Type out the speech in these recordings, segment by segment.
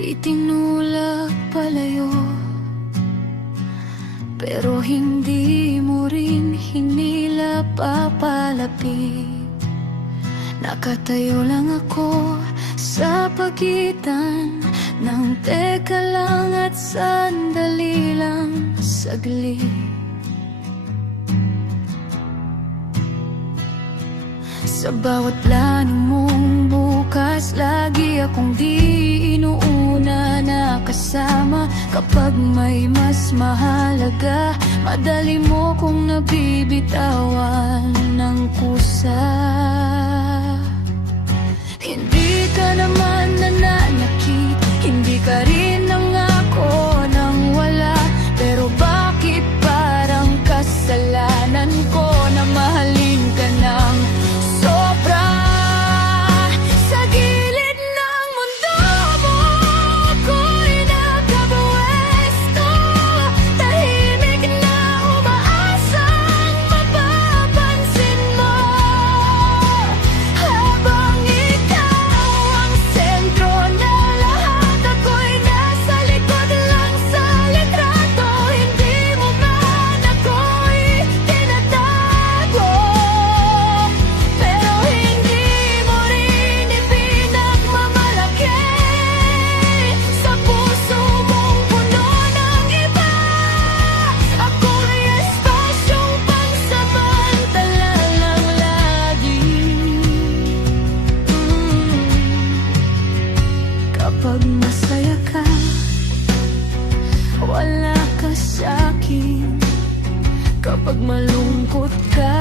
itinulak palayo, pero hindi mo rin hinila papalapit. Nakatayo lang ako sa pagitan ng teka lang at sandali lang saglit. Sa bawat plano mong bukas, lagi akong di inuuna na kasama. Kapag may mas mahalaga, madali mo kong nabibitawan ng kusa. Hindi ka naman nananakit, hindi ka rin nangako nang wala. Pero bakit parang kasalanan ko na mahalin ka ng sobra? Sa gilid ng mundo mo ako'y nakabuwesto, tahimik na umaasang mapapansin mo. Habang ikaw ang sentro na lahat, ako'y nasa likod lang sa litrato. Hindi mo man ako'y tinatago, pero hindi mo rin ipinagmamalaki sa puso mong puno ng iba. Ako'y espasyong pansamantala lang lagi. Kapag masaya ka, wala ka sa'kin. Kapag malungkot ka,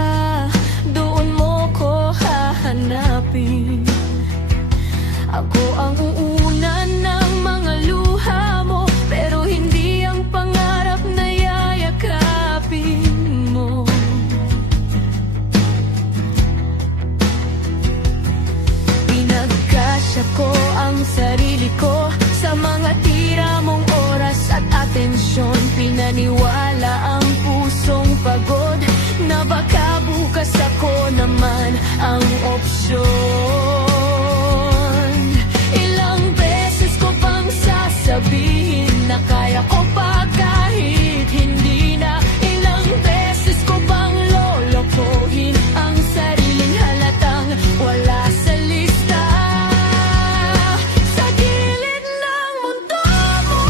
doon mo ko hahanapin. Ako ang uuna ng mga luha mo, pero hindi ang pangarap na yayakapin mo. Pinagkasya ko ang sarili ko sa mga tira mong oras at atensyon. Pinaniwala ang pusong pagod na baka bukas ako naman ang opsyon. Ilang beses ko pang sasabihin na kaya ko pa kahit hindi na. Ilang beses ko bang lolokohin ang sariling halatang wala sa lista. Sa gilid ng mundo mo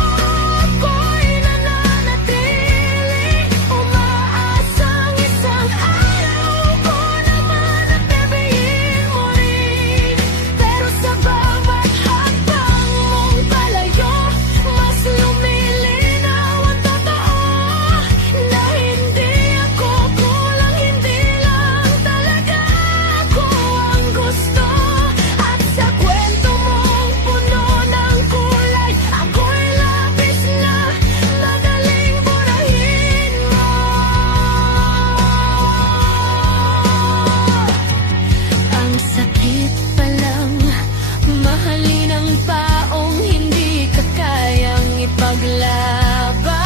ako'y nananatili, umaasang isang araw ko naman at bebehin mo rin. Pero sa bawat hakbang mong palayo, mas lumilinaw ang totoo na hindi ako kulang, hindi lang talaga ako ang gusto. At sa kwento mong puno ng kulay, ako'y labis na madaling burahin mo. Ang sakit palang mahalin ang taong hindi ka kayang ipaglaban.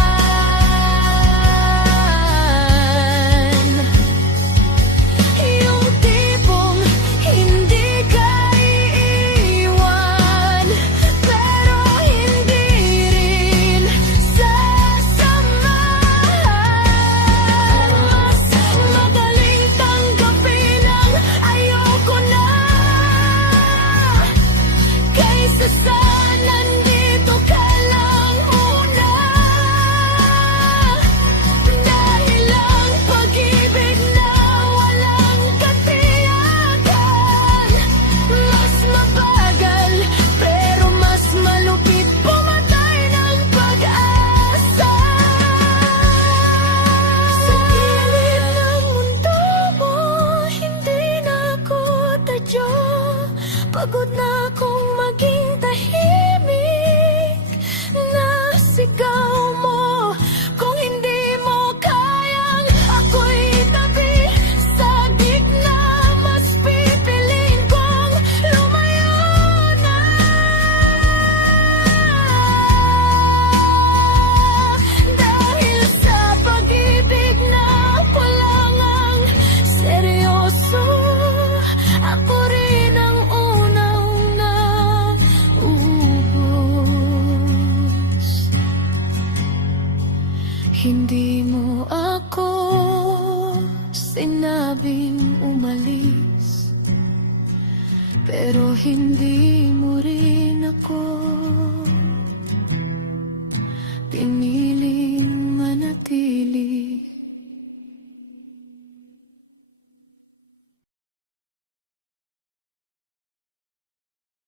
Yung tipong hindi ka iiwan, pero hindi rin sasamahan. Mas madaling tanggapin ang ayoko na, kaysa sa nandito ka lang muna. Dahil ang pag-ibig na walang katiyakan, mas mabagal pero mas malupit pumatay ng pag-asa. Sa gilid ng mundo mo, hindi na ako tadyo. Pagod na akong maging tahimik. pero hindi mo rin ako piniling manatili.